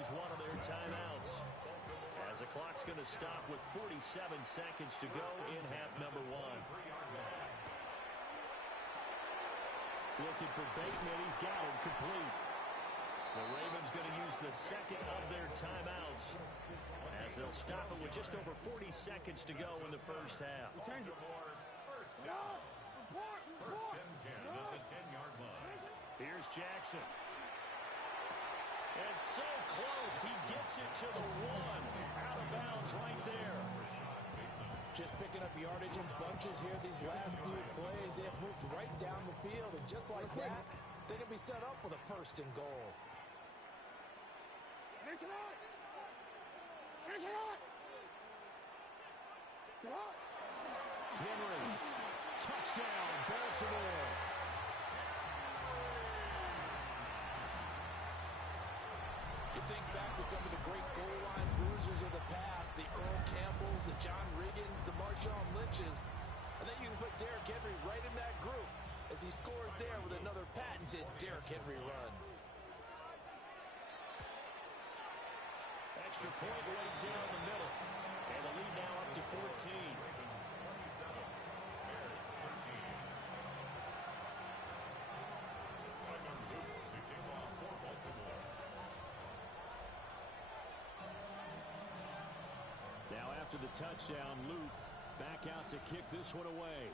use one of their timeouts, as the clock's going to stop with 47 seconds to go in half number one. Looking for Bateman. He's got him complete. The Ravens going to use the second of their timeouts as they'll stop it with just over 40 seconds to go in the first half. First down. First and 10 at the 10-yard line. Here's Jackson. And so close. He gets it to the one. Out of bounds right there. Just picking up yardage in bunches here these last few plays. They have moved right down the field, and just like that, they can be set up with a first and goal. Henry, touchdown, Baltimore. You think back to some of the great goal line bruisers of the past, the Earl Campbells, the John Riggins, the Marshawn Lynches. I think you can put Derrick Henry right in that group as he scores there with another patented Derrick Henry run. Extra point right down the middle. And the lead now up to 14. Ravens 27, Bears 13. Tyler Luke to kick off for Baltimore. Now after the touchdown, Luke back out to kick this one away.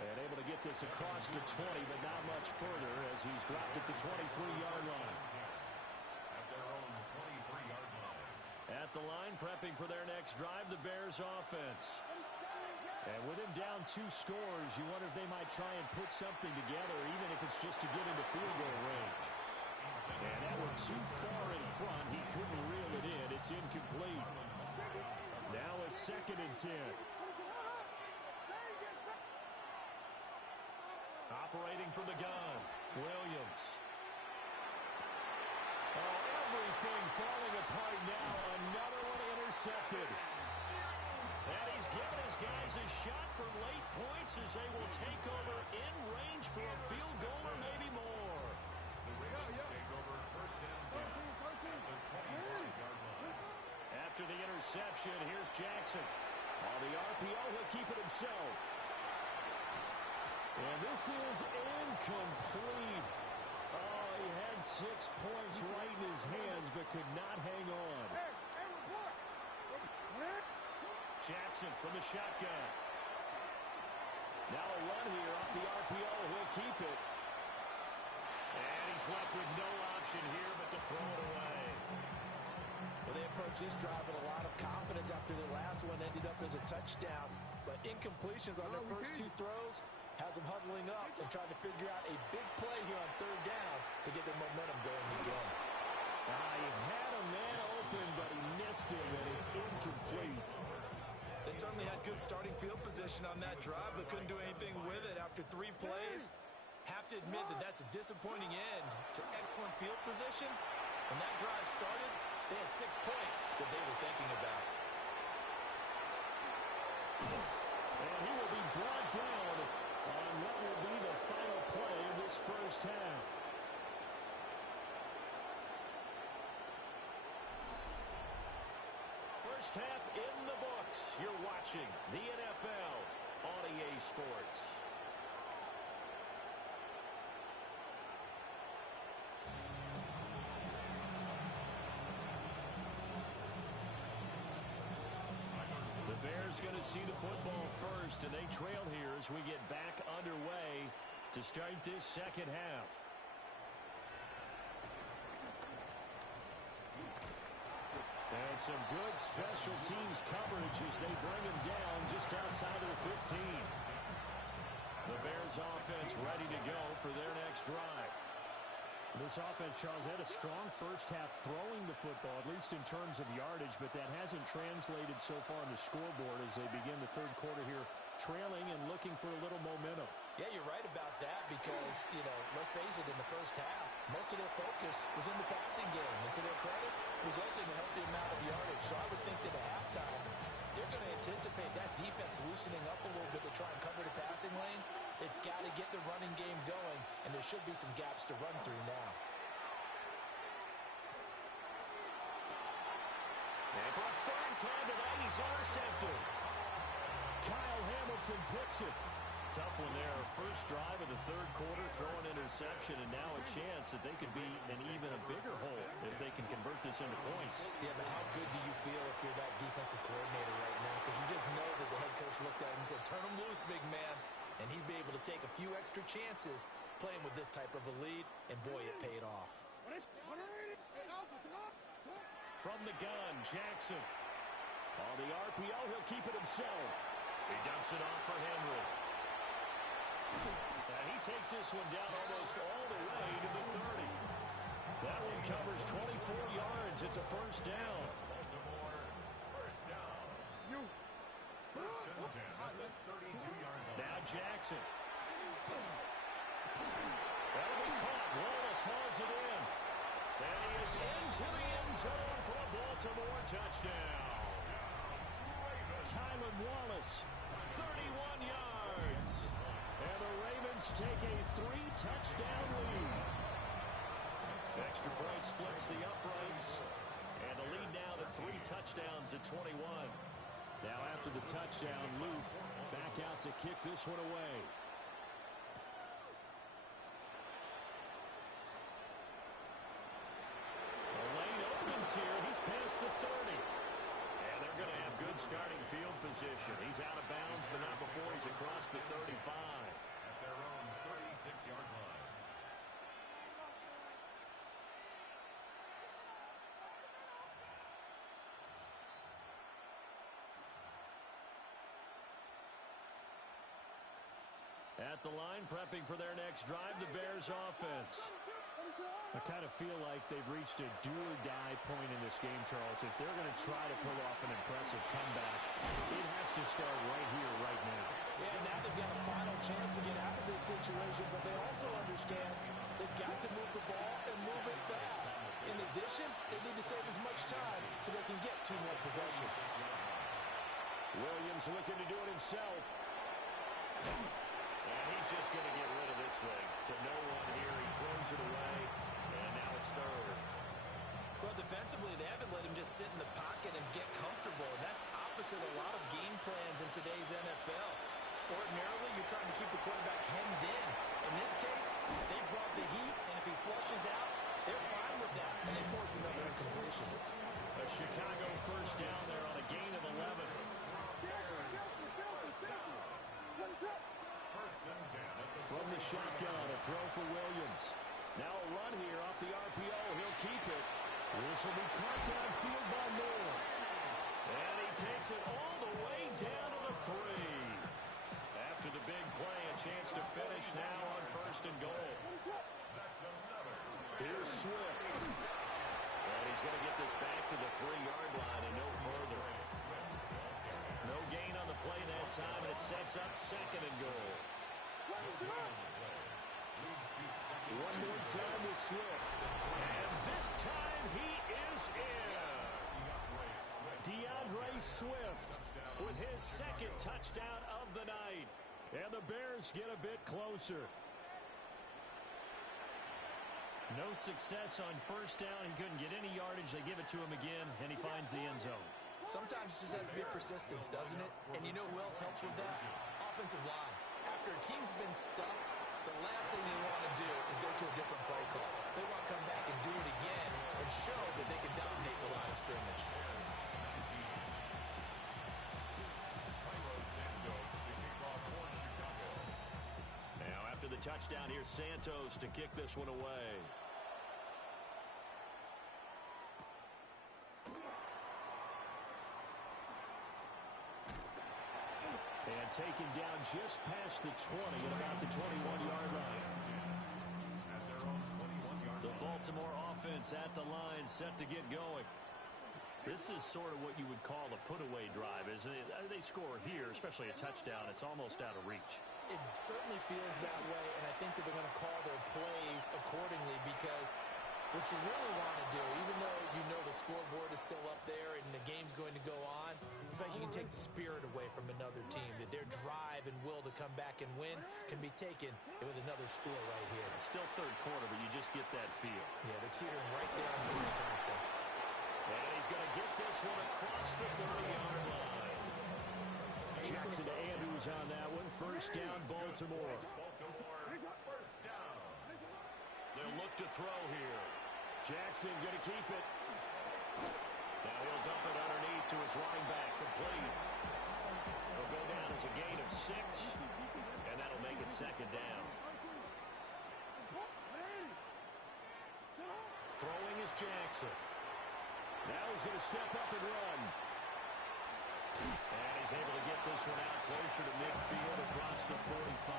And able to get this across the 20, but not much further as he's dropped it to 23-yard line. At their own 23-yard line. At the line, prepping for their next drive, the Bears offense. And with him down 2 scores, you wonder if they might try and put something together, even if it's just to get into field goal range. And that one too far in front. He couldn't reel it in. It's incomplete. Now a 2nd and 10. Operating from the gun, Williams. Oh, everything falling apart now. Another one intercepted. And he's given his guys a shot for late points as they will take over in range for a field goal or maybe more. The Ravens take over first down 10 at the 25-yard line. After the interception, here's Jackson. On the RPO, he'll keep it himself. And this is incomplete. Oh, he had 6 points right in his hands, but could not hang on. Jackson from the shotgun. Now a run here off the RPO. He'll keep it. And he's left with no option here but to throw it away. Well, they approached this drive with a lot of confidence after their last one ended up as a touchdown. But incompletions on their first 2 throws has them huddling up and trying to figure out a big play here on 3rd down to get their momentum going again. He had a man open, but he missed him, and it's incomplete. They certainly had good starting field position on that drive, but couldn't do anything with it after 3 plays. Have to admit that that's a disappointing end to excellent field position. When that drive started, they had 6 points that they were thinking about. And he will be brought down on what will be the final play of this first half. First half in the books. You're watching the NFL on EA Sports. The Bears going to see the football first, and they trail here as we get back underway to start this second half. And some good special teams coverage as they bring him down just outside of the 15. The Bears offense ready to go for their next drive. This offense, Charles, had a strong first half throwing the football, at least in terms of yardage, but that hasn't translated so far on the scoreboard as they begin the 3rd quarter here, trailing and looking for a little momentum. Yeah, you're right about that because, let's face it, in the first half, most of their focus was in the passing game. And to their credit, resulted in a healthy amount of yardage. So I would think that at halftime, they're going to anticipate that defense loosening up a little bit to try and cover the passing lanes. there should be some gaps to run through now. And for a third time tonight, he's intercepted. Kyle Hamilton picks it. Tough one there. First drive of the third quarter, throwing interception, and now a chance that they could be in even a bigger hole if they can convert this into points. Yeah, but how good do you feel if you're that defensive coordinator right now? Because you just know that the head coach looked at him and said, turn him loose, big man. And he'd be able to take a few extra chances playing with this type of a lead, and boy, it paid off. From the gun, Jackson. On the RPO, he'll keep it himself. He dumps it off for Henry. And he takes this one down almost all the way to the 30. That one covers 24 yards. It's a first down. Baltimore, first down. First and 10 at the 32-yard line. Now Jackson. That'll be caught. Wallace hauls it in. And he is into the end zone for a Baltimore touchdown. Tylan Wallace, 31 yards. And the Ravens take a 3-touchdown lead. Extra point splits the uprights. And the lead now to 3 touchdowns at 21. Now after the touchdown, Luke back out to kick this one away. The lane opens here. He's past the 30. And they're going to have good starting field position. He's out of bounds, but not before he's across the 35. At their own 36-yard line. At the line, prepping for their next drive, the Bears offense. I kind of feel like they've reached a do-or-die point in this game, Charles. If they're going to try to pull off an impressive comeback, it has to start right here, right now. Yeah, now they've got a final chance to get out of this situation, but they also understand they've got to move the ball and move it fast. In addition, they need to save as much time so they can get 2 more possessions. Williams looking to do it himself. And he's just going to get rid of this thing. To no one here. He throws it away. And now it's third. Well, defensively, they haven't let him just sit in the pocket and get comfortable. And that's opposite a lot of game plans in today's NFL. Ordinarily, you're trying to keep the quarterback hemmed in. In this case, they brought the heat, and if he flushes out, they're fine with that. And they force another incompletion. A Chicago first down there on a gain of 11. From the shotgun, a throw for Williams. Now a run here off the RPO. He'll keep it. This will be caught downfield by Moore. And he takes it all the way down to the 3. After the big play, a chance to finish now on first and goal. Here's Swift. And he's going to get this back to the 3-yard line and no further. No gain on the play that time, and it sets up second and goal. One more time with Swift. And this time he is in. DeAndre Swift with his second touchdown of the night. And the Bears get a bit closer. No success on first down. He couldn't get any yardage. They give it to him again, and he finds the end zone. Sometimes it just has good persistence, doesn't it? And you know who else helps with that? Offensive line. After a team's been stuffed, the last thing they want to do is go to a different play call. They want to come back and do it again and show that they can dominate the line of scrimmage. Now after the touchdown, here's Santos to kick this one away. And taken down just past the 20 at about the 21-yard line. The Baltimore offense at the line, set to get going. This is sort of what you would call a put-away drive, isn't it? They score here, especially a touchdown. It's almost out of reach. It certainly feels that way, and I think that they're going to call their plays accordingly because what you really want to do, even though you know the scoreboard is still up there and the game's going to go on, like you can take the spirit away from another team, that their drive and will to come back and win can be taken with another score right here. Still third quarter, but you just get that feel. Yeah, they're teetering right there on the brink, aren't they? And he's going to get this one across the 30-yard line. Jackson to Andrews on that one. First down, Baltimore. First down. They'll look to throw here. Jackson going to keep it. Now he'll dump it underneath to his running back. Complete. He'll go down as a gain of 6. And that'll make it second down. Throwing is Jackson. Now he's going to step up and run. And he's able to get this one out closer to midfield across the 45.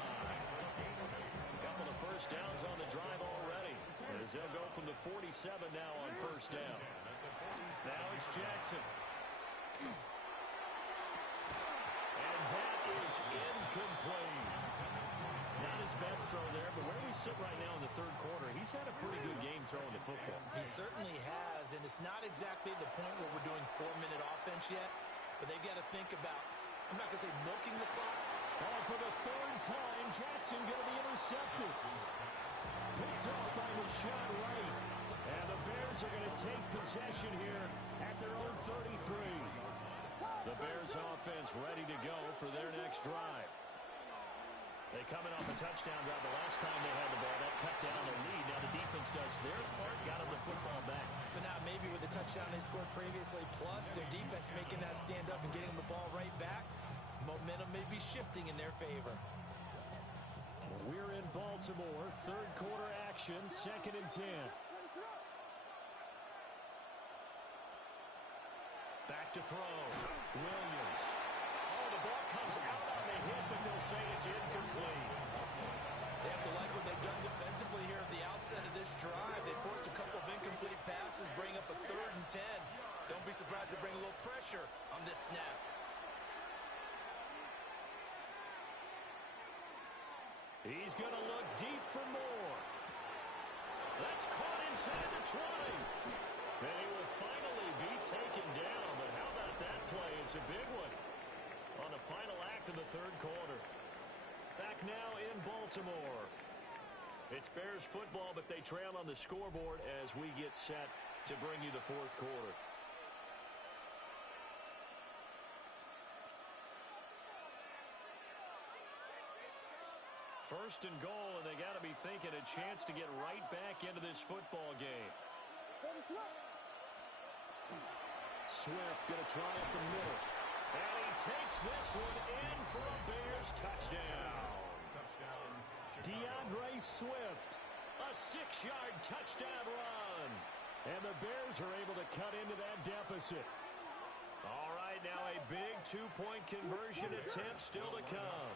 A couple of first downs on the drive already, as they'll go from the 47 now on first down. Now it's Jackson. And that is incomplete. Not his best throw there, but where we sit right now in the third quarter, he's had a pretty good game throwing the football. He certainly has, and it's not exactly the point where we're doing 4-minute offense yet, but they've got to think about, I'm not going to say milking the clock. Oh, for the third time, Jackson going to be intercepted. Picked off by Rashad Wright. And the Bears are going to take possession here at their own 33. The Bears offense ready to go for their next drive. They coming off a touchdown drive. The last time they had the ball, that cut down their lead. Now the defense does their part, got them the football back. So now maybe with the touchdown they scored previously, plus their defense making that stand up and getting the ball right back, momentum may be shifting in their favor. We're in Baltimore, third quarter action, 2nd and 10. Back to throw. Williams. Oh, the ball comes out on the hit, but they'll say it's incomplete. They have to like what they've done defensively here at the outset of this drive. They forced a couple of incomplete passes, bring up a 3rd and 10. Don't be surprised to bring a little pressure on this snap. He's going to look deep for more. That's caught inside the 20. And he will finally be taken down. But how about that play? It's a big one on the final act of the third quarter. Back now in Baltimore. It's Bears football, but they trail on the scoreboard as we get set to bring you the fourth quarter. First and goal, and they got to be thinking a chance to get right back into this football game. Swift going to try up the middle. And he takes this one in for a Bears touchdown. DeAndre Swift, a 6-yard touchdown run. And the Bears are able to cut into that deficit. All right, now a big 2-point conversion attempt still to come.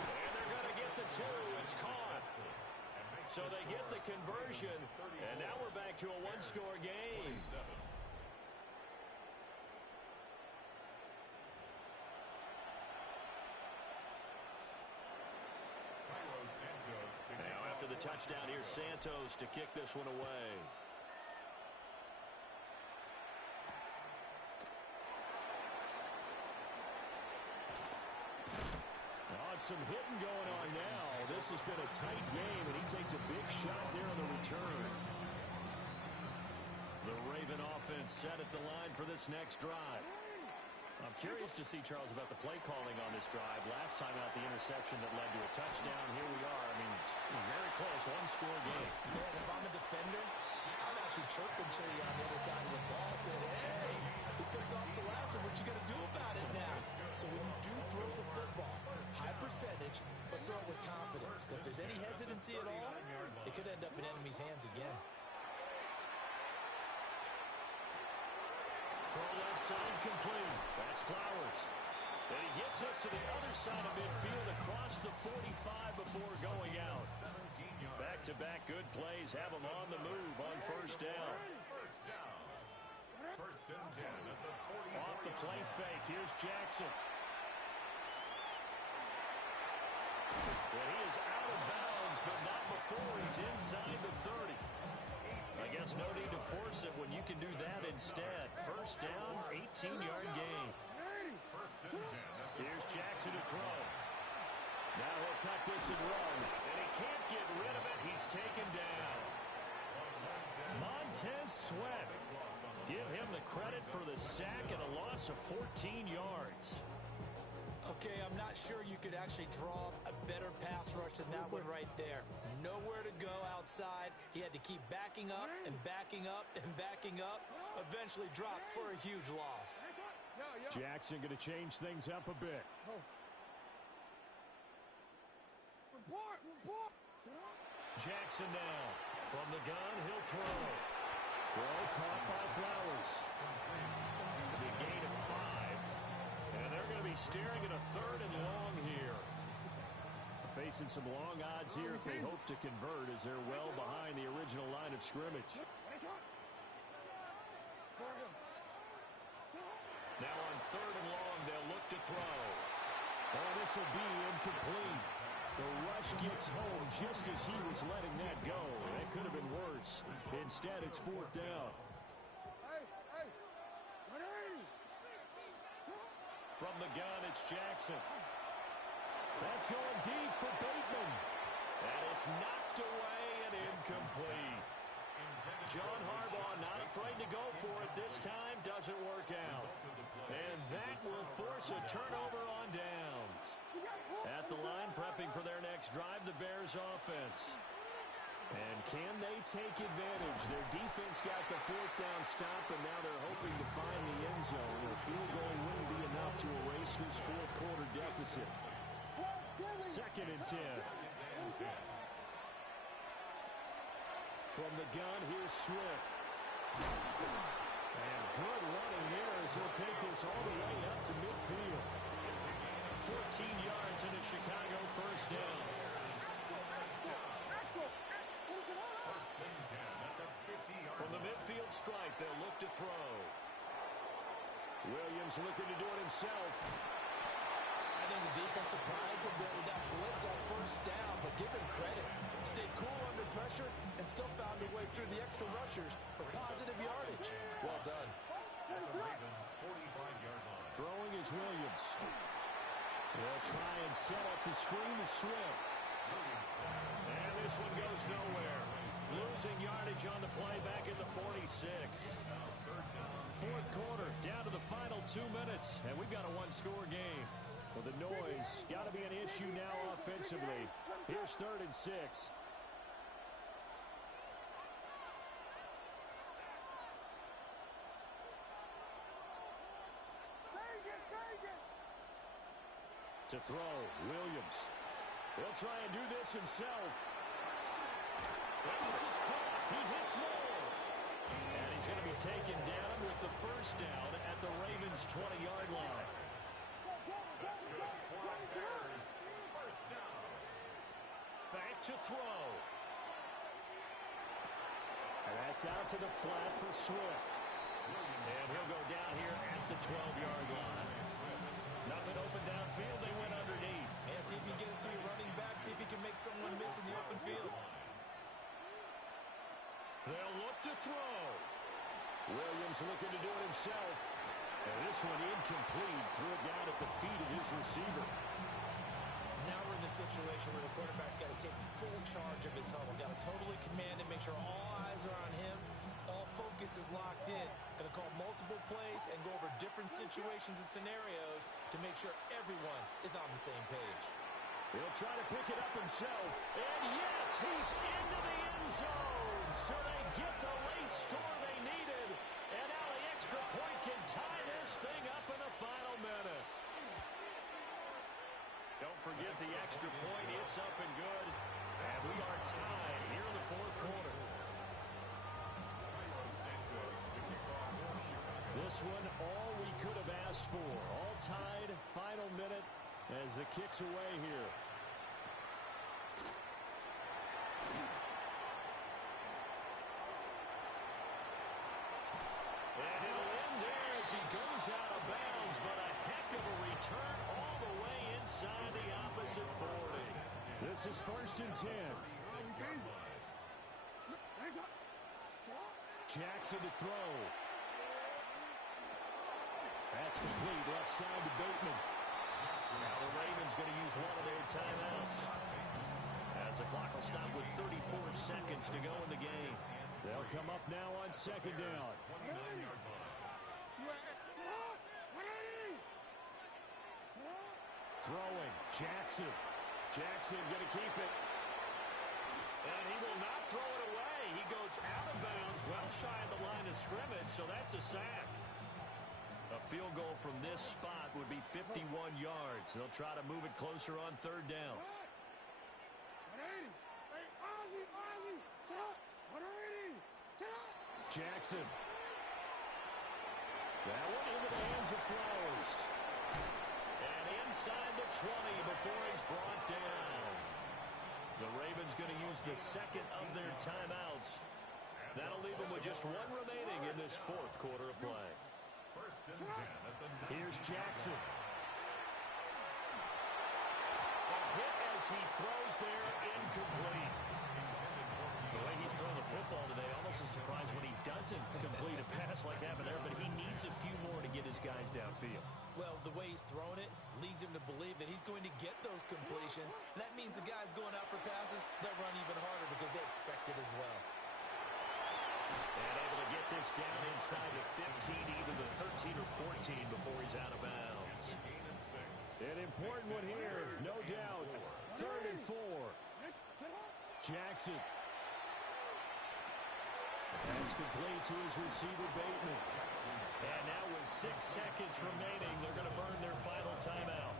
And they're going to get the 2. It's caught. So they get the conversion, and now we're back to a one-score game. Now after the touchdown, here's Santos to kick this one away. Some hitting going on now. This has been a tight game, and he takes a big shot there on the return. The Raven offense set at the line for this next drive. I'm curious to see, Charles, about the play calling on this drive. Last time out, the interception that led to a touchdown. Here we are. I mean, very close, one-score game. Man, if I'm a defender, I'm actually chirping to you on the other side of the ball, saying, hey, he picked off the last one. What you got to do about it now? So when you do throw the football, high percentage, but throw it with confidence. Because if there's any hesitancy at all, it could end up in enemy's hands again. Throw left side complete. That's Flowers. And he gets us to the other side of midfield across the 45 before going out. Back-to-back good plays have him on the move on first down. First and 10 at the 40. Off the play fake. Here's Jackson. And he is out of bounds, but not before he's inside the 30. I guess no need to force it when you can do that instead. First down, 18-yard gain. Here's Jackson to throw. Now he'll tuck this and run. And he can't get rid of it. He's taken down. Montez Sweat. Give him the credit for the sack and a loss of 14 yards. Okay, I'm not sure you could actually draw a better pass rush than that one right there. Nowhere to go outside. He had to keep backing up and backing up and backing up. Eventually dropped for a huge loss. Jackson going to change things up a bit. Jackson now. From the gun, he'll throw. Throw caught by Flowers. The gain of 5. And they're going to be staring at a 3rd and long here. Facing some long odds here if they hope to convert as they're well behind the original line of scrimmage. Now on 3rd and long, they'll look to throw. Oh, this will be incomplete. The rush gets home just as he was letting that go. That could have been worse. Instead, it's 4th down. From the gun, it's Jackson. That's going deep for Bateman. And it's knocked away and incomplete. John Harbaugh not afraid to go for it this time. Doesn't work out. And that will force a turnover on downs. At the line, prepping for their next drive, the Bears offense. And can they take advantage? Their defense got the 4th down stop, and now they're hoping to find the end zone. A field goal wouldn't be enough to erase this 4th quarter deficit. 2nd and 10. From the gun, here's Swift. And good running there as he'll take this all the way up to midfield. 14 yards into Chicago, 1st down. From the midfield stripe, they'll look to throw. Williams looking to do it himself. I think the defense surprised him there with that blitz on 1st down, but give him credit. Stayed cool under pressure and still found a way through the extra rushers for positive yardage. Well done. Throwing is Williams. They'll try and set up the screen to Swift. And this one goes nowhere. Losing yardage on the play back in the 46. 4th quarter, down to the final 2 minutes, and we've got a 1-score game. Well, the noise got to be an issue now offensively. Here's 3rd and 6. To throw, Williams. He'll try and do this himself. And this is caught. He hits more. And he's going to be taken down with the 1st down at the Ravens' 20-yard line. Back to throw. And that's out to the flat for Swift. And he'll go down here at the 12-yard line. Nothing open downfield. They went underneath. Yeah, see if you can get it to your running back. See if you can make someone miss in the open field. They'll look to throw. Williams looking to do it himself. And this one incomplete. Threw it down at the feet of his receiver. Now we're in the situation where the quarterback's got to take full charge of his huddle. Got to totally command it, make sure all eyes are on him. All focus is locked in. Going to call multiple plays and go over different situations and scenarios to make sure everyone is on the same page. He'll try to pick it up himself. And yes, he's into the end zone. So they get the late score they needed. And now the extra point can tie this thing up in the final minute. Don't forget the extra point. It's up and good. And we are tied here in the 4th quarter. This one, all we could have asked for. All tied, final minute as the kick's away here. And it'll end there as he goes out of bounds, but a heck of a return all the way inside the opposite 40. This is 1st and 10. Jackson to throw. That's complete. Left side to Bateman. Now the Ravens going to use one of their timeouts, as the clock will stop with 34 seconds to go in the game. They'll come up now on second down. Throwing. Jackson. Jackson going to keep it. And he will not throw it away. He goes out of bounds, well shy of the line of scrimmage, so that's a sack. A field goal from this spot would be 51 yards. They'll try to move it closer on third down. Jackson. That one into the hands of Flowers. And inside the 20 before he's brought down. The Ravens going to use the second of their timeouts. That'll leave them with just one remaining in this fourth quarter of play. First and 10 at the 19. Here's Jackson. A hit as he throws there, incomplete. The way he's throwing the football today, almost a surprise when he doesn't complete a pass like that, but he needs a few more to get his guys downfield. Well, the way he's throwing it leads him to believe that he's going to get those completions. And that means the guys going out for passes, they'll run even harder because they expect it as well. And able to get this down inside the 15, even the 13 or 14 before he's out of bounds. An important one here, no doubt. 3rd and 4. Jackson. That's complete to his receiver, Bateman. And now with 6 seconds remaining, they're going to burn their final timeout.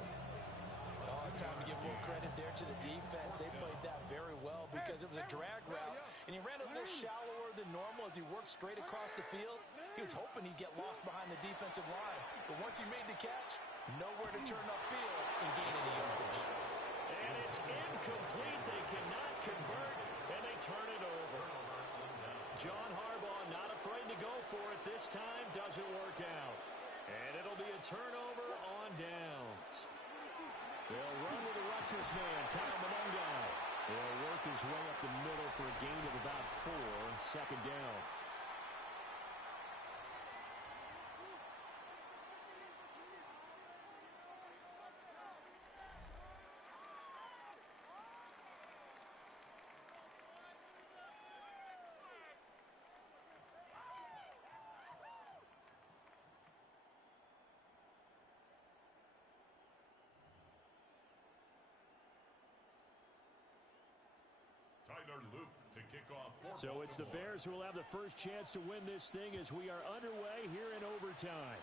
Oh, it's time to give more credit there to the defense. They played that very well because it was a drag route, and he ran a little shallower than normal as he worked straight across the field. He was hoping he'd get lost behind the defensive line, but once he made the catch, nowhere to turn upfield and gain any yardage. And it's incomplete. They cannot convert, and they turn it over. John Harbaugh not afraid to go for it this time. Doesn't work out. And it'll be a turnover on downs. They'll run with the Rutgers man, Kyle Monangai. They'll work his way up the middle for a gain of about 4. Second down. Tyler Loop to kick off. So it's the Bears who will have the first chance to win this thing as we are underway here in overtime.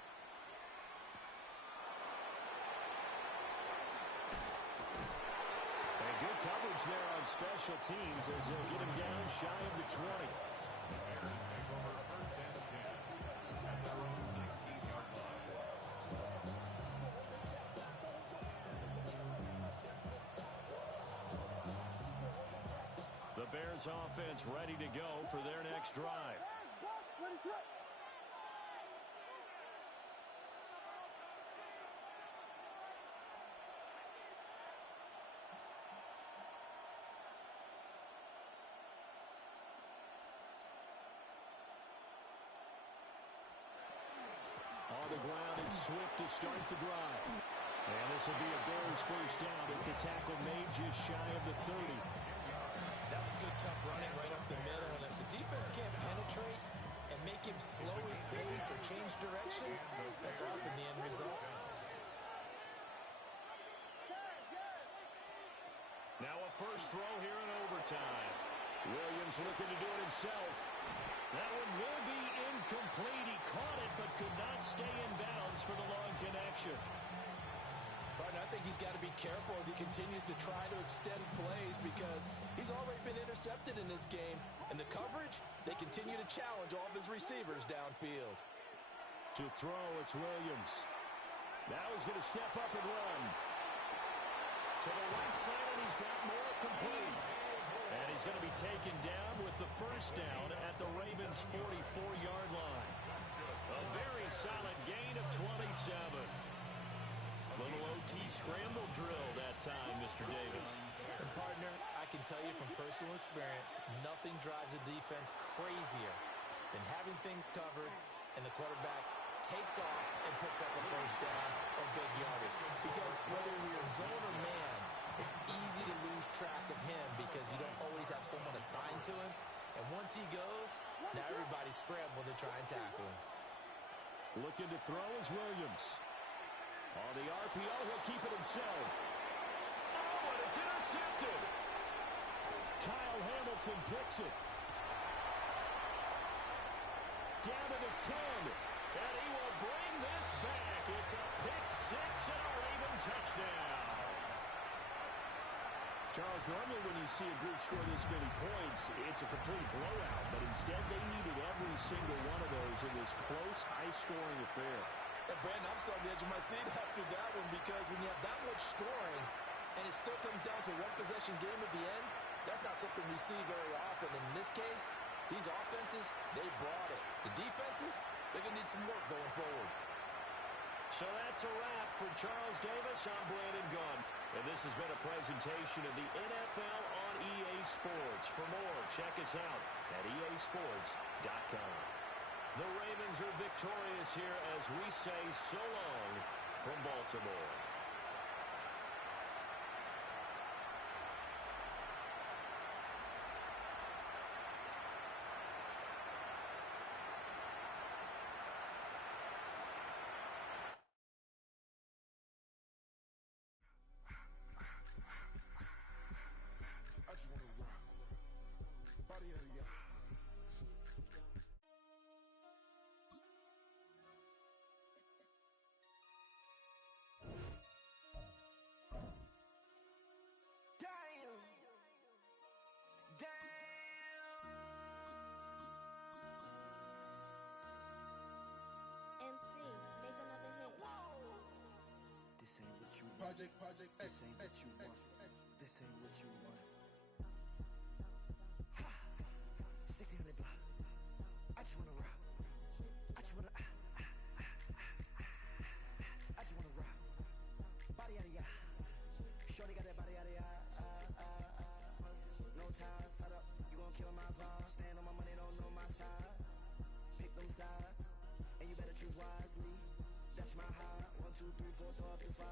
And good coverage there on special teams as they'll get him down shy of the 20. The Bears take over first and 10 at their own 19-yard line. The Bears offense ready to go for their next drive. On the ground, it's Swift to start the drive. And this will be a Bears first down as the tackle made just shy of the 30. That was good, tough running right up the middle. And if the defense can't penetrate and make him slow his pace or change direction, that's often the end result. Now a first throw here in overtime. Williams looking to do it himself. That one will be incomplete. He caught it but could not stay in bounds for the long connection. Partner, I think he's got to be careful as he continues to try to extend plays because he's already been intercepted in this game. And the coverage, they continue to challenge all of his receivers downfield. To throw, it's Williams. Now he's going to step up and run. To the right side, and he's got more complete. And he's going to be taken down with the first down at the Ravens' 44-yard line. A very solid gain of 27. Little OT scramble drill that time, Mr. Davis. And partner, I can tell you from personal experience, nothing drives a defense crazier than having things covered and the quarterback takes off and picks up a first down or big yardage. Because whether you're in zone or man, it's easy to lose track of him because you don't always have someone assigned to him. And once he goes, now everybody's scrambling to try and tackle him. Looking to throw is Williams. On the RPO, he'll keep it himself. Oh, and it's intercepted. Kyle Hamilton picks it. Down to the 10. And he will bring this back. It's a pick six and a Raven touchdown. Charles, normally when you see a group score this many points, it's a complete blowout. But instead, they needed every single one of those in this close, high-scoring affair. And Brandon, I'm still on the edge of my seat after that one because when you have that much scoring and it still comes down to one possession game at the end, that's not something we see very often. In this case, these offenses, they brought it. The defenses, they're going to need some work going forward. So that's a wrap for Charles Davis. I'm Brandon Gunn. And this has been a presentation of the NFL on EA Sports. For more, check us out at easports.com. The Ravens are victorious here as we say so long from Baltimore. Project, this ain't what you want. This ain't what you want. Ha! 1600 block. I just wanna rock. I just wanna I just wanna rock. Body out of ya. Shorty got that body out of ya. No ties, set up. You gon' kill my vibe. Stand on my money, don't know my size. Pick them sides, and you better choose wisely. That's my high. 1, 2, 3, 4, throw up your 5.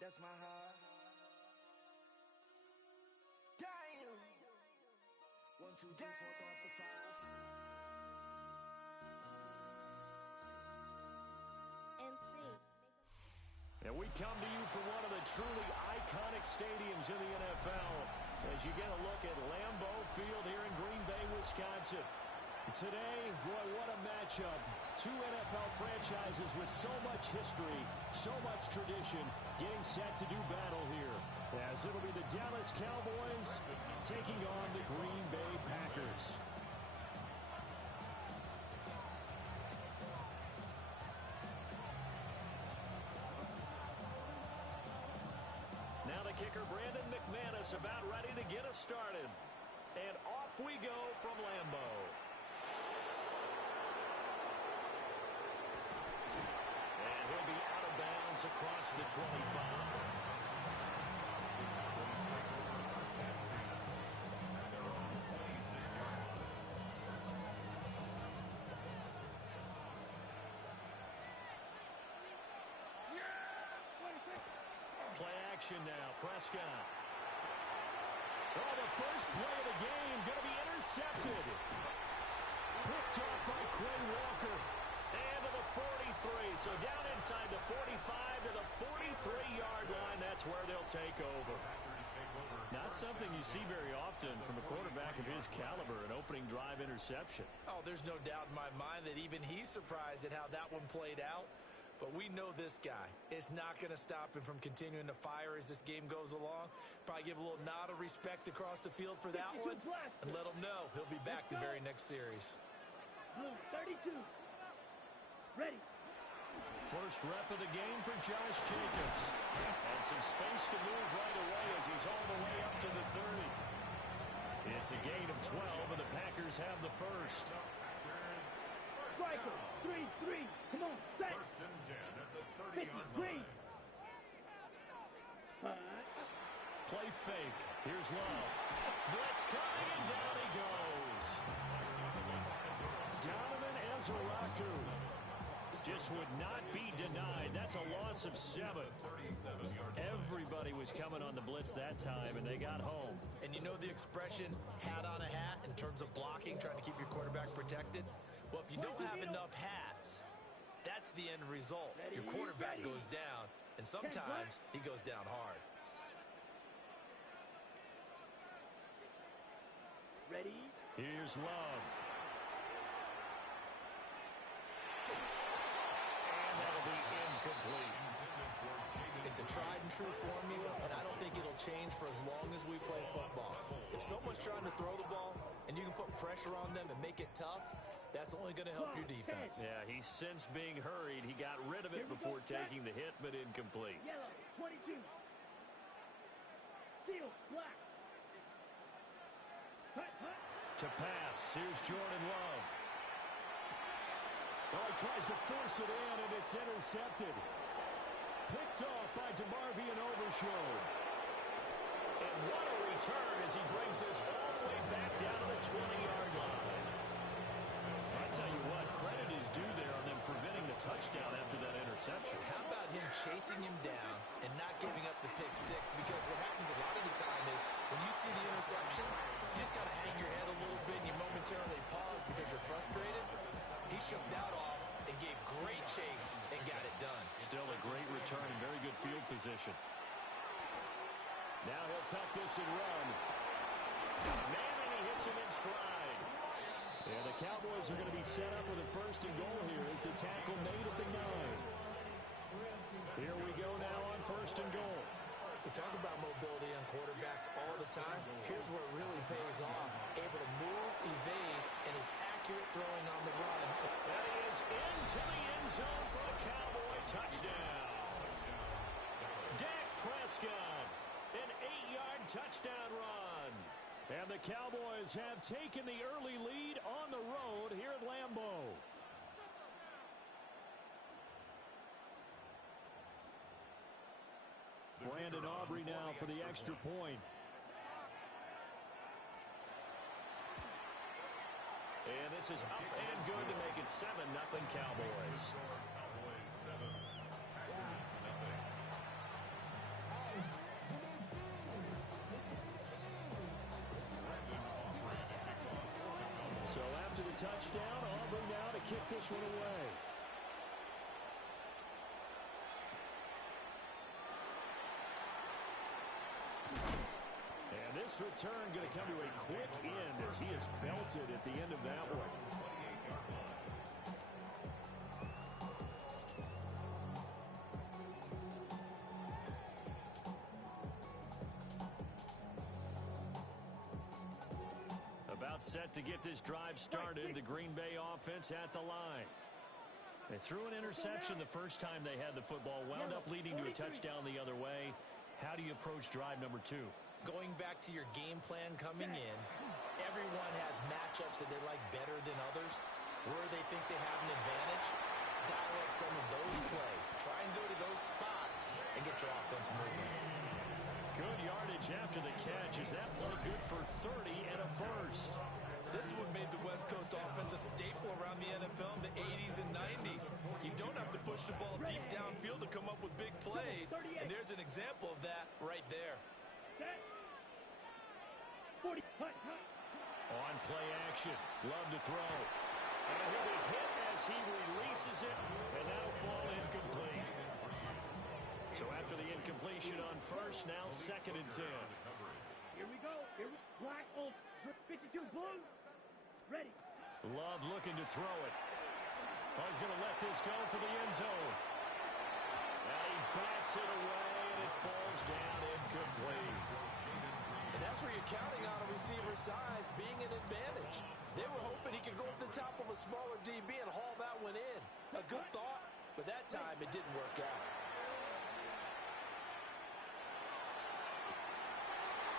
That's my high. Damn. 1, 2, 3, 4, throw up the 5. MC. And we come to you from one of the truly iconic stadiums in the NFL as you get a look at Lambeau Field here in Green Bay, Wisconsin. Today, boy, what a matchup. Two NFL franchises with so much history, so much tradition, getting set to do battle here. As it'll be the Dallas Cowboys taking on the Green Bay Packers. Now the kicker, Brandon McManus, about ready to get us started. And off we go from Lambeau. And he'll be out of bounds across the 25. Play action now. Prescott. Oh, the first play of the game going to be intercepted. Picked off by Quay Walker. And to the 43. So down inside the 45 to the 43-yard line. That's where they'll take over. Not something you see very often from a quarterback of his caliber, an opening drive interception. Oh, there's no doubt in my mind that even he's surprised at how that one played out. But we know this guy is not going to stop him from continuing to fire as this game goes along. Probably give a little nod of respect across the field for that one. And let him know he'll be back the very next series. 32. Ready. First rep of the game for Josh Jacobs. And some space to move right away as he's all the way up to the 30. It's a gain of 12, and the Packers have the first. Striker. 3-3. Come on. Set. First and 10 at the 30-yard line. Play fake. Here's Love. Blitz coming, and down he goes. Donovan Ezeraku just would not be denied. That's a loss of 7. Everybody was coming on the blitz that time, and they got home. And you know the expression, hat on a hat, in terms of blocking, trying to keep your quarterback protected? Well, if you don't have enough hats, that's the end result. Your quarterback goes down, and sometimes he goes down hard. Ready? Here's Love. And that'll be incomplete. It's a tried-and-true formula, and I don't think it'll change for as long as we play football. If someone's trying to throw the ball, and you can put pressure on them and make it tough, that's only going to help your defense. Yeah, he sensed being hurried. He got rid of it before taking the hit, but incomplete. Yellow, 22. Steel, black. Hut, hut. To pass, here's Jordan Love. Oh, he tries to force it in, and it's intercepted. Picked off by DeMarvion Overshown. And what a return as he brings this all the way back down to the 20-yard line. I tell you what, credit is due there on them preventing the touchdown after that interception. How about him chasing him down and not giving up the pick six? Because what happens a lot of the time is when you see the interception, you just kind of hang your head a little bit and you momentarily pause because you're frustrated. He shook that off and gave great chase and got it done. Still a great return and very good field position. Now he'll tuck this and run. Man, and he hits him in stride. And the Cowboys are going to be set up with a first and goal here as the tackle made at the 9. Here we go now on first and goal. We talk about mobility on quarterbacks all the time. Here's where it really pays off. Able to move, evade, and his accurate throwing on the run. And he is into the end zone for a Cowboy touchdown. Dak Prescott, an 8-yard touchdown run. And the Cowboys have taken the early lead on the road here at Lambeau. Brandon Aubrey now for the extra point. And this is up and good to make it 7-0 Cowboys. So after the touchdown, Aubrey now to kick this one away. And this return going to come to a quick end as he is belted at the end of that one. About set to get this drive started, the Green Bay offense at the line. They threw an interception the first time they had the football, wound up leading to a touchdown the other way. How do you approach drive number 2? Going back to your game plan coming in, everyone has matchups that they like better than others. Where they think they have an advantage, dial up some of those plays. Try and go to those spots and get your offense moving. Good yardage after the catch. Is that play good for 30 and a first? This is what made the West Coast offense a staple around the NFL in the 80s and 90s. You don't have to push the ball deep downfield to come up with big plays. And there's an example of that right there. 40. Hut, hut. On play action. Love to throw. And he'll be hit as he releases it. And that'll fall incomplete. So after the incompletion on first, now 2nd and 10. Here we go. Black, old, 52, blue. Ready. Love looking to throw it. Oh, he's going to let this go for the end zone. And he bats it away, and it falls down incomplete. And that's where you're counting on a receiver's size being an advantage. They were hoping he could go over the top of a smaller DB and haul that one in. A good thought, but that time it didn't work out.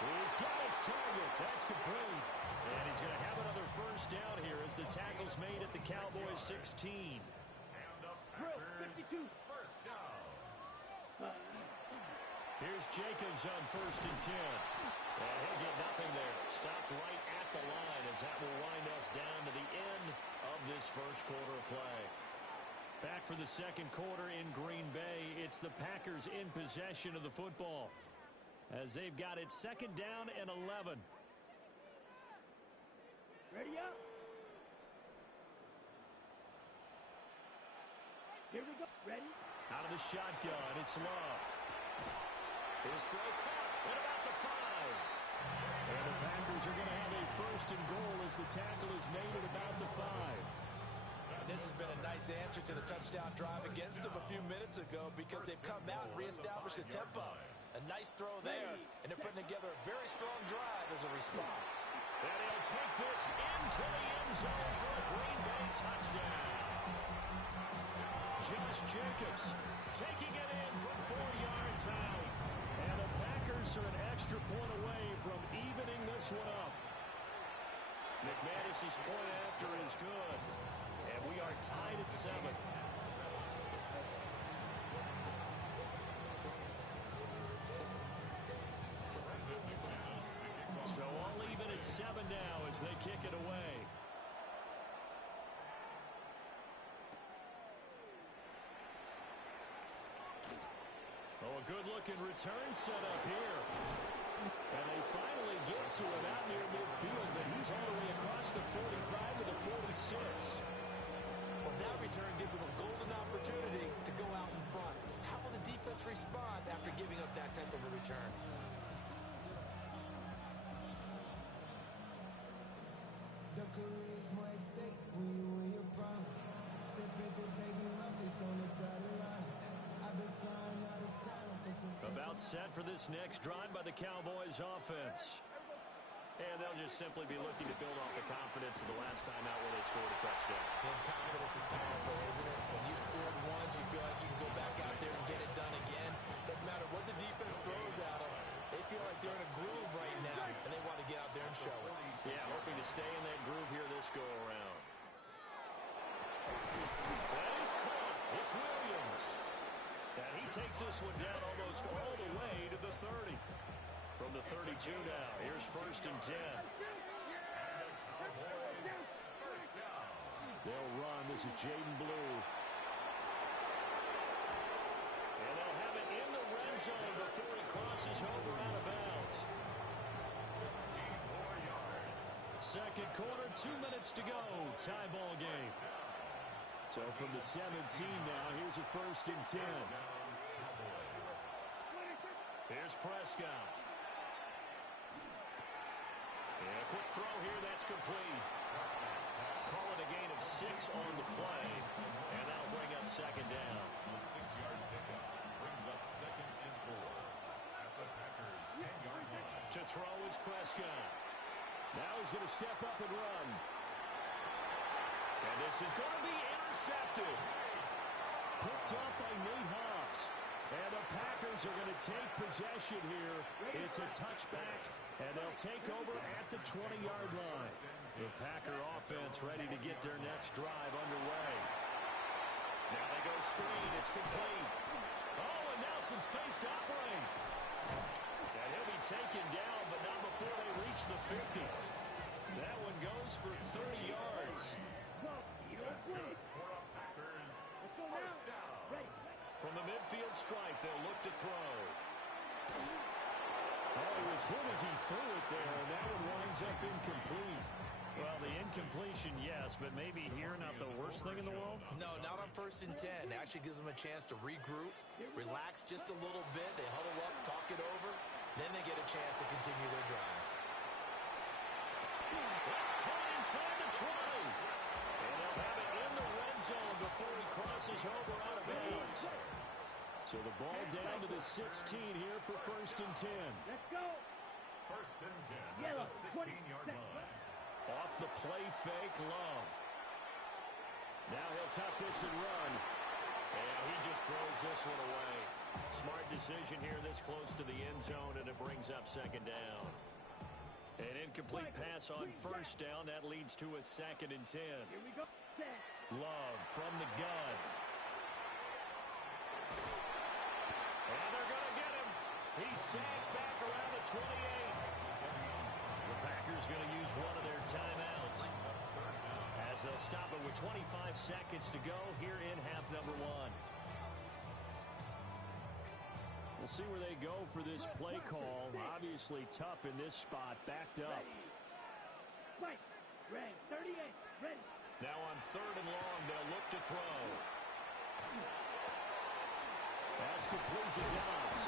He's got his target. That's complete. And he's going to have another first down here as the tackle's made at the Cowboys 16. Drill, 52. First down. Here's Jacobs on 1st and 10. And he'll get nothing there. Stopped right at the line as that will wind us down to the end of this first quarter of play. Back for the second quarter in Green Bay. It's the Packers in possession of the football as they've got it second down and 11. Ready up. Here we go. Ready? Out of the shotgun, it's Love. His throw caught at about the 5. And the Packers are going to have a first and goal as the tackle is made at about the 5. And this has been a nice answer to the touchdown drive against them a few minutes ago because they've come out and reestablished the tempo. A nice throw there, and they're putting together a very strong drive as a response. And he'll take this into the end zone for a Green Bay touchdown. Josh Jacobs taking it in from 4 yards out. And the Packers are an extra point away from evening this one up. McManus's point after is good. And we are tied at 7. So all even at 7 now as they kick it away. Oh, a good-looking return set up here. And they finally get to him out near midfield, but he's all the way across the 45 to the 46. Well, that return gives them a golden opportunity to go out in front. How will the defense respond after giving up that type of a return? The career is more at stake when you in your prime. That paper, baby, my face on the dotted line. I've been flying out of town for some... About set for this next drive by the Cowboys offense. And they'll just simply be looking to build off the confidence of the last time out where they scored a touchdown. And confidence is powerful, isn't it? When you've scored once, you feel like you can go back out there and get it done again. Doesn't matter what the defense throws at them. They feel like they're in a groove right now, and they want to get out there and show it. Yeah, hoping to stay in that groove here this go-around. That is caught. It's Williams. And he takes this one down almost all the way to the 30. From the 32 now, here's first and 10. They'll run. This is Jaden Blue. And they'll have it in the red zone before he crosses over out of bounds. 64 yards. Second quarter, 2 minutes to go. Tie ball game. So from the 17 now, here's a first and 10. Here's Prescott. And a quick throw here, that's complete. Call it a gain of 6 on the play. And that'll bring up second down. The 6-yard pickup brings up second and 4 at the Packers' 10-yard line. To throw is Prescott. Now he's going to step up and run. And this is going to be intercepted. Picked up by Nate Hobbs. And the Packers are going to take possession here. It's a touchback, and they'll take over at the 20-yard line. The Packer offense ready to get their next drive underway. Now they go screen. It's complete. Oh, and now some space to operate. And he'll be taken down, but not before they reach the 50. That one goes for 30 yards. That's good for a Packers first down. Ready. From the midfield stripe, they'll look to throw. Oh, he was hit as he threw it there, and that one winds up incomplete. Well, the incompletion, yes, but maybe here not the worst thing in the world? No, not on first and 10. It actually gives them a chance to regroup, relax just a little bit. They huddle up, talk it over. Then they get a chance to continue their drive. That's caught inside the 20. And they'll have it in the red zone before he crosses over out of bounds. So the ball down to the 16 here for first and 10. Let's go. First and 10 Yellow, at the 16-yard line. Off the play fake, Love. Now he'll tuck this and run. And he just throws this one away. Smart decision here this close to the end zone, and it brings up second down. An incomplete pass on first down. That leads to a second and 10. Here we go. Set. Love from the gun. And they're going to get him. He's sacked back around the 28. Packers going to use one of their timeouts as they'll stop it with 25 seconds to go here in half number one. We'll see where they go for this play call. Obviously tough in this spot, backed up. Right. Red, 38. Ready. Now on 3rd and long, they'll look to throw. That's complete to Dobbs.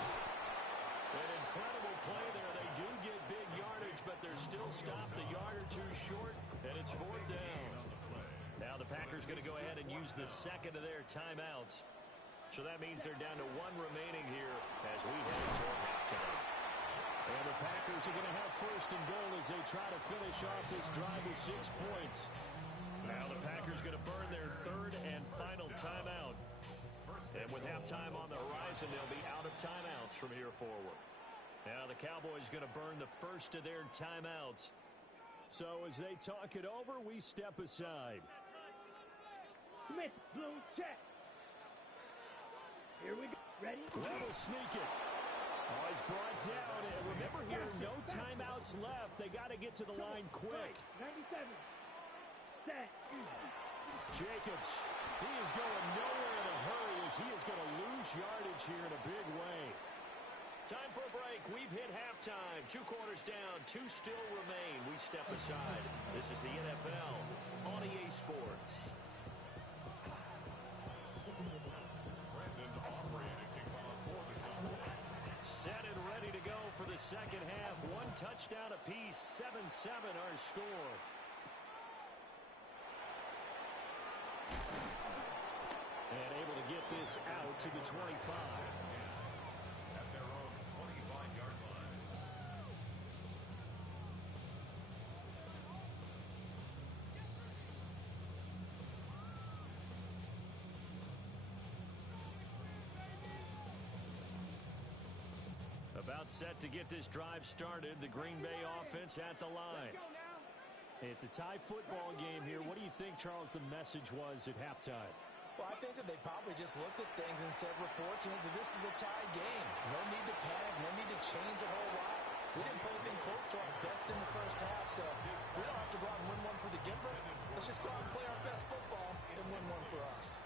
An incredible play there. They do get big yardage, but they're still stopped a yard or two short, and it's 4th down. Now the Packers going to go ahead and use the second of their timeouts. So that means they're down to one remaining here as we head toward halftime. And the Packers are going to have 1st and goal as they try to finish off this drive with 6 points. Now the Packers going to burn their 3rd and final timeout. And with halftime on the horizon, they'll be out of timeouts from here forward. Now the Cowboys going to burn the first of their timeouts. So as they talk it over, we step aside. Smith, blue, check. Here we go. Ready? That'll sneak it. Oh, he's brought down. And remember here, no timeouts left. They got to get to the line quick. 97. Set. Jacobs, he is going nowhere in a hurry as he is going to lose yardage here in a big way. Time for a break. We've hit halftime. 2 quarters down. 2 still remain. We step aside. This is the NFL on EA Sports. Set and ready to go for the second half. 1 touchdown apiece. 7-7 our score. And able to get this out to the 25. At their own 25-yard line. About set to get this drive started. The Green Bay offense at the line. It's a tie football game here. What do you think, Charles, the message was at halftime? Well, I think that they probably just looked at things and said, we're fortunate that this is a tie game. No need to panic, no need to change a whole lot. We didn't play anything close to our best in the first half, so we don't have to go out and win one for the giver. Let's just go out and play our best football and win one for us.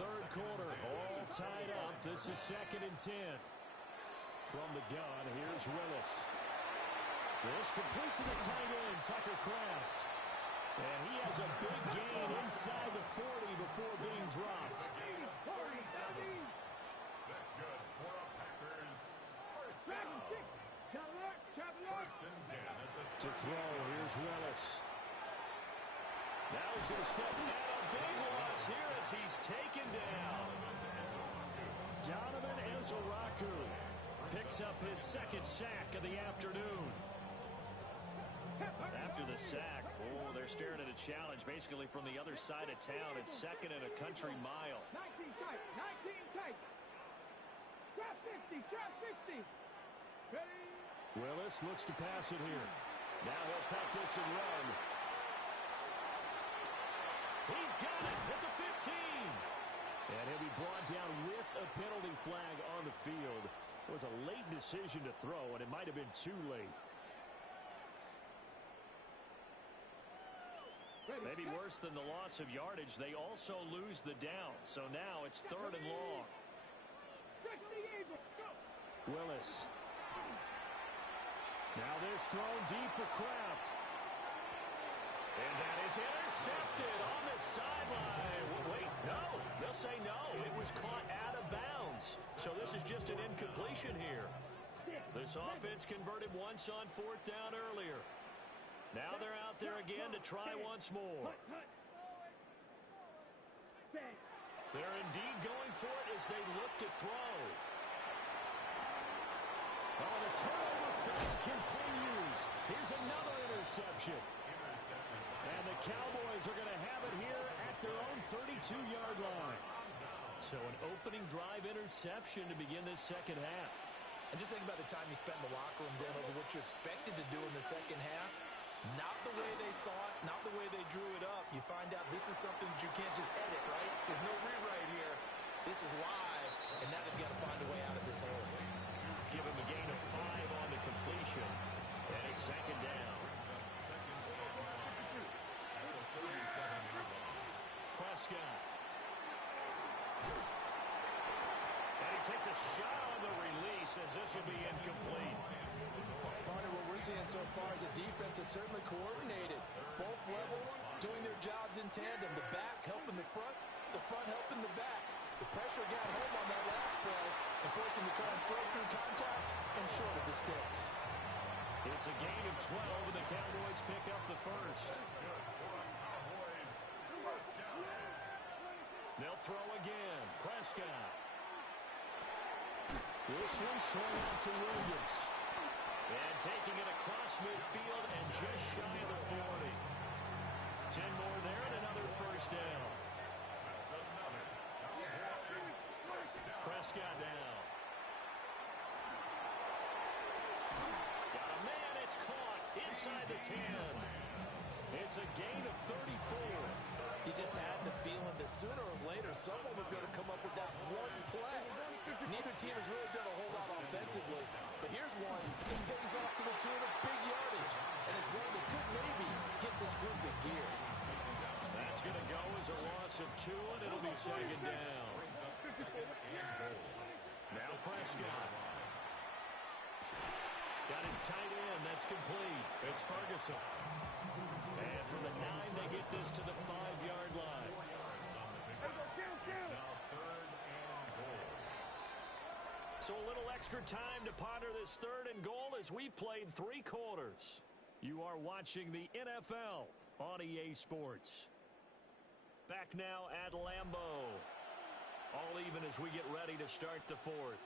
3rd quarter, all tied up. This is 2nd and 10. From the gun, here's Willis. This complete to the tight end, Tucker Kraft. And he has a big gain inside the 40 before being dropped. That's good for a Packers first down. 1st and 10 at the To throw, here's Willis. Now he's going to step down. A big loss here as he's taken down. Donovan Ezaraku picks up his 2nd sack of the afternoon. After the sack, they're staring at a challenge basically from the other side of town. It's 2nd and a country mile. 19 tight. 19 tight. Trap 50. Trap 50. Ready? Willis looks to pass it here. Now he'll tuck this and run. He's got it at the 15. And he'll be brought down with a penalty flag on the field. It was a late decision to throw, and it might have been too late. Maybe worse than the loss of yardage, they also lose the down. So now it's 3rd and long. Willis. Now this thrown deep for Kraft. And that is intercepted on the sideline. Wait, no. They'll say no. It was caught out of bounds. So this is just an incompletion here. This offense converted once on 4th down earlier. Now they're out there again to try once more. They're indeed going for it as they look to throw. Oh, the turnover fest continues. Here's another interception. And the Cowboys are going to have it here at their own 32-yard line. So an opening drive interception to begin this second half. And just think about the time you spend in the locker room going over what you expected to do in the second half. Not the way they saw it, not the way they drew it up. You find out this is something that you can't just edit, right? There's no rewrite here. This is live, and now they've got to find a way out of this hole. Give him a gain of 5 on the completion. And it's second down. Prescott. And he takes a shot on the release as this will be incomplete. Partner, what we're seeing so far is a defense that's certainly coordinated. Both levels doing their jobs in tandem. The back helping the front helping the back. The pressure got home on that last play and forced him to try and throw through contact and short of the sticks. It's a gain of 12, and the Cowboys pick up the first. They'll throw again. Prescott. This one swung out to Williams. And taking it across midfield and just shy of the 40. 10 more there and another first down. Prescott down. Got a man, it's caught inside the 10. It's a gain of 34. You just had the feeling that sooner or later someone was going to come up with that one play. Neither team has really done a whole lot offensively, but here's one that pays off to the tune of big yardage, and it's one that could maybe get this group in gear. That's going to go as a loss of 2, and it'll be second down. Now Prescott. Got his tight end. That's complete. It's Ferguson. And from the 9, they get this to the 5-yard line. So a little extra time to ponder this 3rd and goal as we played 3 quarters. You are watching the NFL on EA Sports. Back now at Lambeau. All even as we get ready to start the 4th.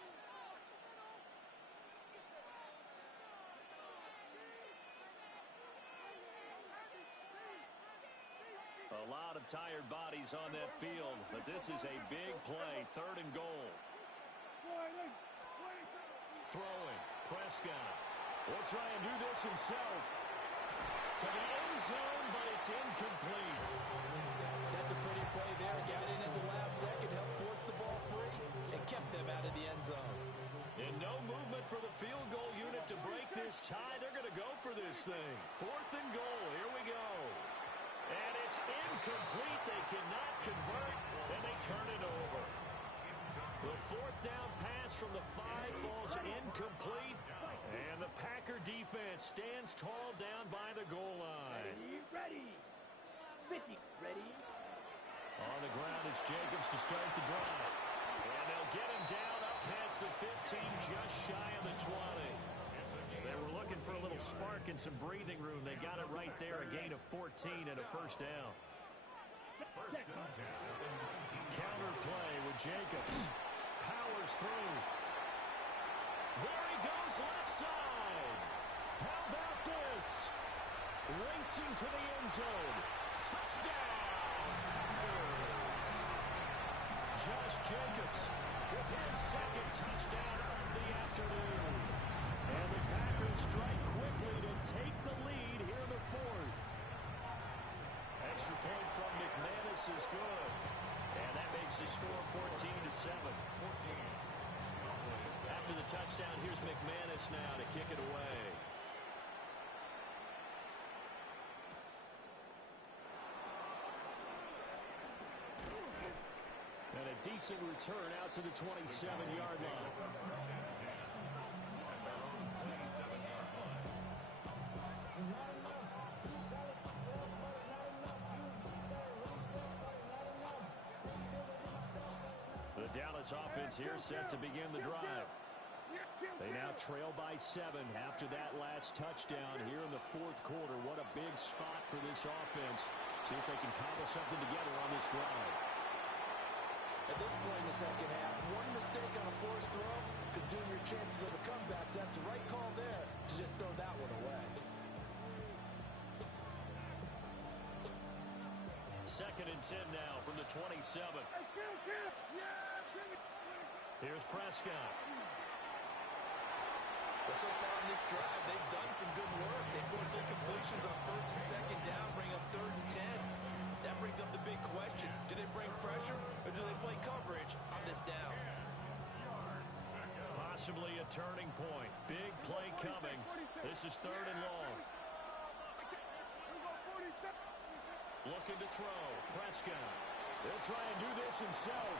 A lot of tired bodies on that field, but this is a big play, 3rd and goal. Throwing, Prescott. Will try and do this himself. To the end zone, but it's incomplete. That's a pretty play there. Got in at the last second, helped force the ball free, and kept them out of the end zone. And no movement for the field goal unit to break this tie. They're going to go for this thing. 4th and goal. Here we go. And it's incomplete. They cannot convert, and they turn it over. The 4th down pass from the 5 falls incomplete, and the Packer defense stands tall down by the goal line. Ready. 50. Ready. On the ground, it's Jacobs to start the drive. And they'll get him down up past the 15, just shy of the 20. They were looking for a little spark and some breathing room. They got it right there, a gain of 14 and a first down. Counter play with Jacobs. Powers through. There he goes, left side. How about this? Racing to the end zone. Touchdown! Josh Jacobs with his 2nd touchdown of the afternoon. And the Packers strike quickly to take the lead here in the 4th. Extra point from McManus is good. And that makes the score 14-7. After the touchdown, here's McManus now to kick it away. And a decent return out to the 27-yard line. The Dallas offense here set to begin the drive. They now trail by 7 after that last touchdown here in the 4th quarter. What a big spot for this offense. See if they can cobble something together on this drive. At this point in the second half, one mistake on a forced throw could doom your chances of a comeback. So that's the right call there to just throw that one away. 2nd and 10 now from the 27. Here's Prescott. Well, so far on this drive, they've done some good work. They forced their completions on 1st and 2nd down, bring up 3rd and 10. That brings up the big question. Do they bring pressure or do they play coverage on this down? possibly a turning point. Big play coming. This is 3rd and long. Looking to throw. Prescott. He'll try and do this himself.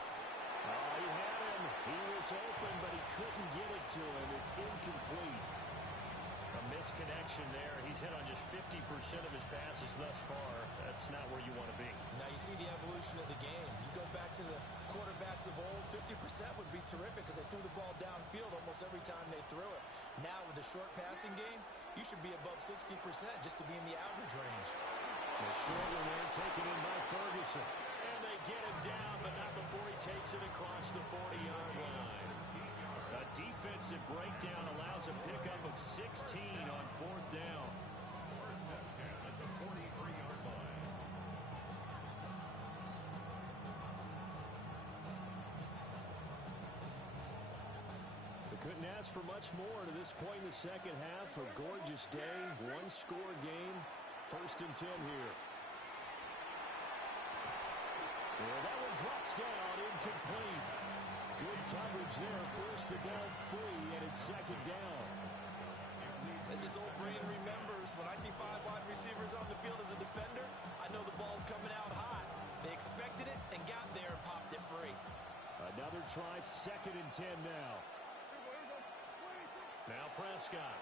He had him. He was open, but he couldn't get it to him. It's incomplete. A misconnection there. He's hit on just 50% of his passes thus far. That's not where you want to be. Now you see the evolution of the game. You go back to the quarterbacks of old, 50% would be terrific because they threw the ball downfield almost every time they threw it. Now with the short passing game, you should be above 60% just to be in the average range. The short one there taken in by Ferguson. And they get him down, but not before he takes it across the 40-yard line. A defensive breakdown allows a pickup of 16 on 4th down. First and 10 at the 43-yard line. They couldn't ask for much more to this point in the second half. A gorgeous day, one-score game. 1st and 10 here. Well, that one drops down, incomplete. Good coverage there, forced the ball free, and it's 2nd down. As his old brain remembers, when I see 5 wide receivers on the field as a defender, I know the ball's coming out hot. They expected it and got there and popped it free. Another try, 2nd and 10 now. Now Prescott.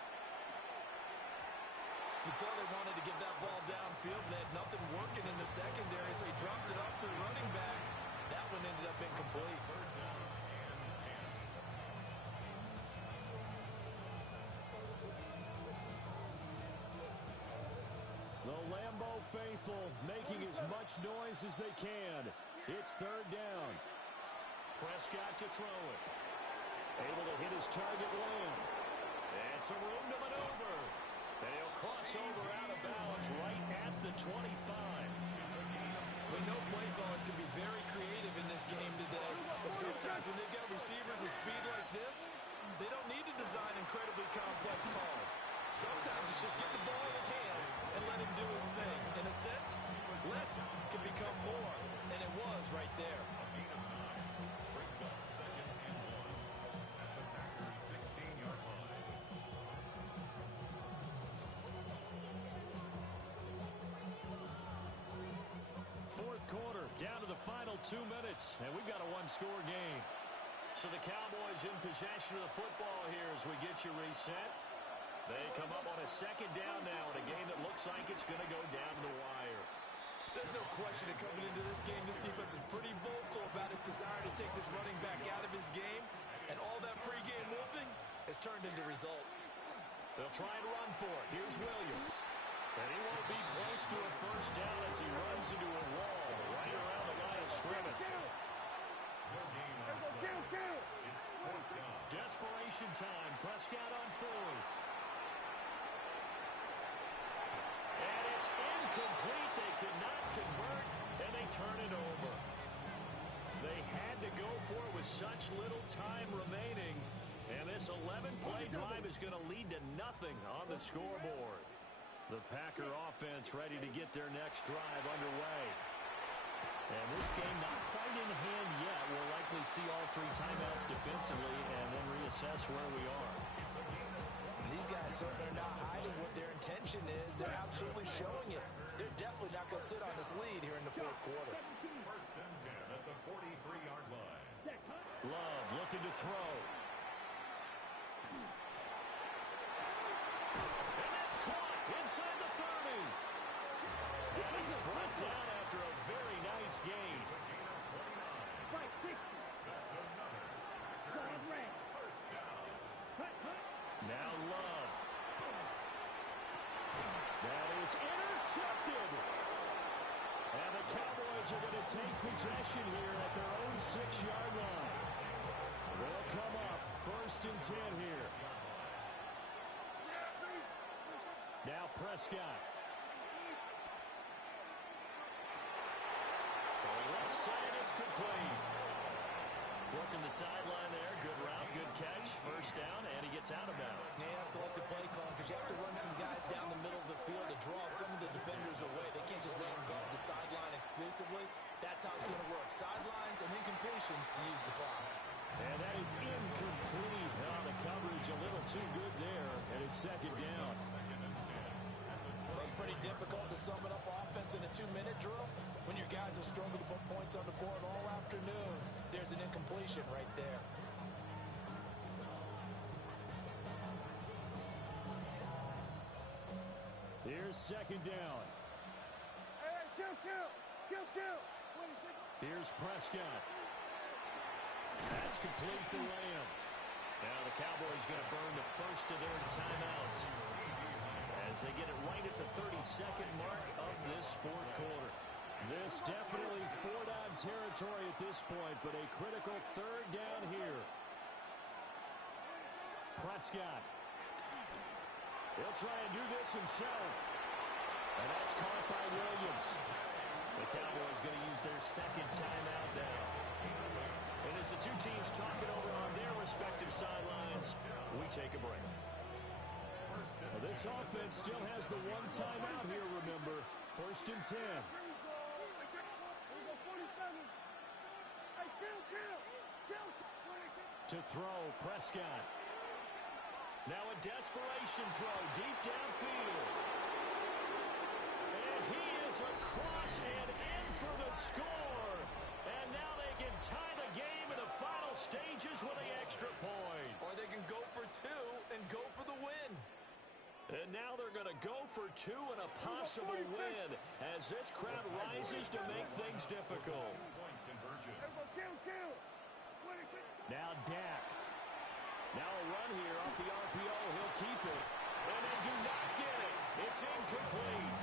You can tell they wanted to get that ball downfield, but they had nothing working in the secondary, so he dropped it off to the running back. That one ended up incomplete. The Lambeau faithful making as much noise as they can. It's 3rd down. Prescott to throw it. Able to hit his target, Lamb. And some room to maneuver. They'll cross over out of bounds right at the 25. We know play callers can be very creative in this game today, but sometimes when they've got receivers with speed like this, they don't need to design incredibly complex calls. Sometimes it's just get the ball in his hands and let him do his thing. In a sense, less can become more, and it was right there. A gain of 9 brings up 2nd and 1 at the Packers' 16-yard line. Fourth quarter, down to the final 2 minutes, and we've got a one-score game. So the Cowboys in possession of the football here as we get you reset. They come up on a 2nd down now in a game that looks like it's going to go down the wire. There's no question that coming into this game, this defense is pretty vocal about its desire to take this running back out of his game, and all that pregame whooping has turned into results. They'll try and run for it. Here's Williams. And he won't be close to a 1st down as he runs into a wall right around the line of scrimmage. It's 4th down. Desperation time. Prescott on 4th. And it's incomplete. They could not convert, and they turn it over. They had to go for it with such little time remaining. And this 11-play drive is going to lead to nothing on the scoreboard. The Packer offense ready to get their next drive underway. And this game not quite in hand yet. We'll likely see all 3 timeouts defensively and then reassess where we are. These guys certainly are not hiding what their intention is. They're absolutely showing it. They're definitely not going to sit on this lead here in the 4th quarter. 1st and 10 at the 43-yard line. Love looking to throw. And that's caught inside the 30. And it's brought down after a very nice gain. That's another Packers 1st down. Now Love. That is intercepted. And the Cowboys are going to take possession here at their own 6-yard line. They'll come up 1st and 10 here. Now Prescott. Left side, it's complete. Working the sideline there. Good route, good catch. 1st down, and he gets out of bounds. You have to like the play call because you have to run some guys down the middle of the field to draw some of the defenders away. They can't just let them guard the sideline exclusively. That's how it's going to work. Sidelines and incompletions to use the clock. And that is incomplete. Oh, the coverage a little too good there, and it's second down. Well, it's pretty difficult to sum it up offense in a 2-minute drill when your guys have struggled to put points on the board all afternoon. There's an incompletion right there. Here's second down. Here's Prescott. That's complete to Lamb. Now the Cowboys going to burn the first of their timeouts as they get it right at the 32nd mark of this fourth quarter. This definitely four-down territory at this point, but a critical third down here. Prescott. He'll try and do this himself. And that's caught by Williams. The Cowboys going to use their second timeout now. And as the two teams talk it over on their respective sidelines, we take a break. Well, this offense still has the one timeout here, remember. First and 10. To throw, Prescott. Now a desperation throw deep downfield. And he is across and in for the score. And now they can tie the game in the final stages with the extra point. Or they can go for two and go for the win. And now they're going to go for two and a possible win as this crowd rises to make things difficult. Now Dak. Now a run here off the RPO. He'll keep it. And they do not get it. It's incomplete.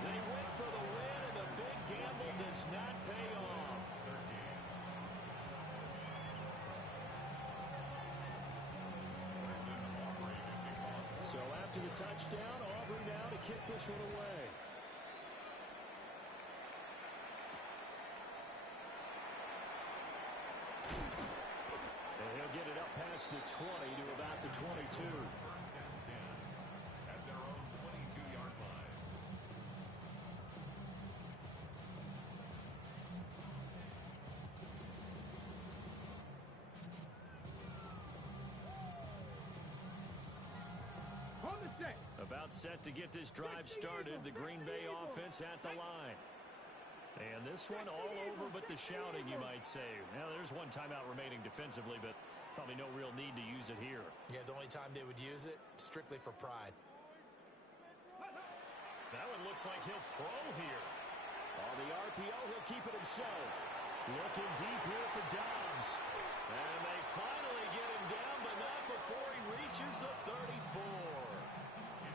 They went for the win, and the big gamble does not pay off. So after the touchdown, Aubrey now to kick this one away. And he'll get it up past the 20 to about the 22. First and 10 at their own 22-yard line. About set to get this drive started, the Green Bay offense at the line. And this one all over but the shouting, you might say. Now, there's one timeout remaining defensively, but probably no real need to use it here. Yeah, the only time they would use it, strictly for pride. That one looks like he'll throw here. On the RPO, he'll keep it himself. Looking deep here for Dobbs. And they finally get him down, but not before he reaches the 34.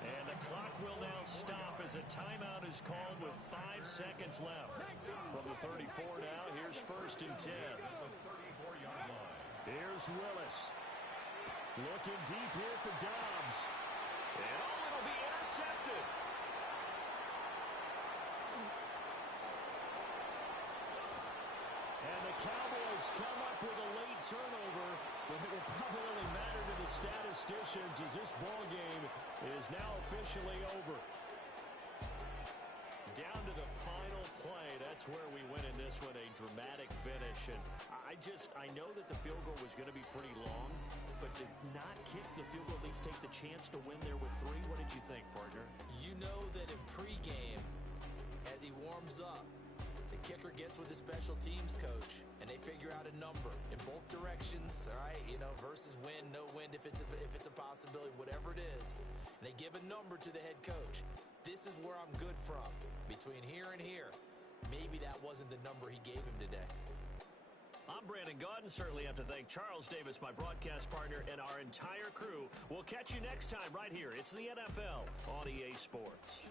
And the clock will now stop as a timeout is called with 5 seconds left. From the 34 now, here's first and 10. Here's Willis. Looking deep here for Dobbs. And it'll be intercepted. And the Cowboys come up with a late turnover, but it will probably only matter to the statisticians as this ball game is now officially over. Down to the final play. That's where we win in this one, a dramatic finish. And I know that the field goal was going to be pretty long, but to not kick the field goal, at least take the chance to win there with 3, what did you think, partner? You know that in pregame, as he warms up, the kicker gets with the special teams coach, and they figure out a number in both directions, all right? You know, versus win, no win, if it's a possibility, whatever it is. And they give a number to the head coach. This is where I'm good from. Between here and here, maybe that wasn't the number he gave him today. I'm Brandon Gaudin. Certainly have to thank Charles Davis, my broadcast partner, and our entire crew. We'll catch you next time right here. It's the NFL on EA Sports.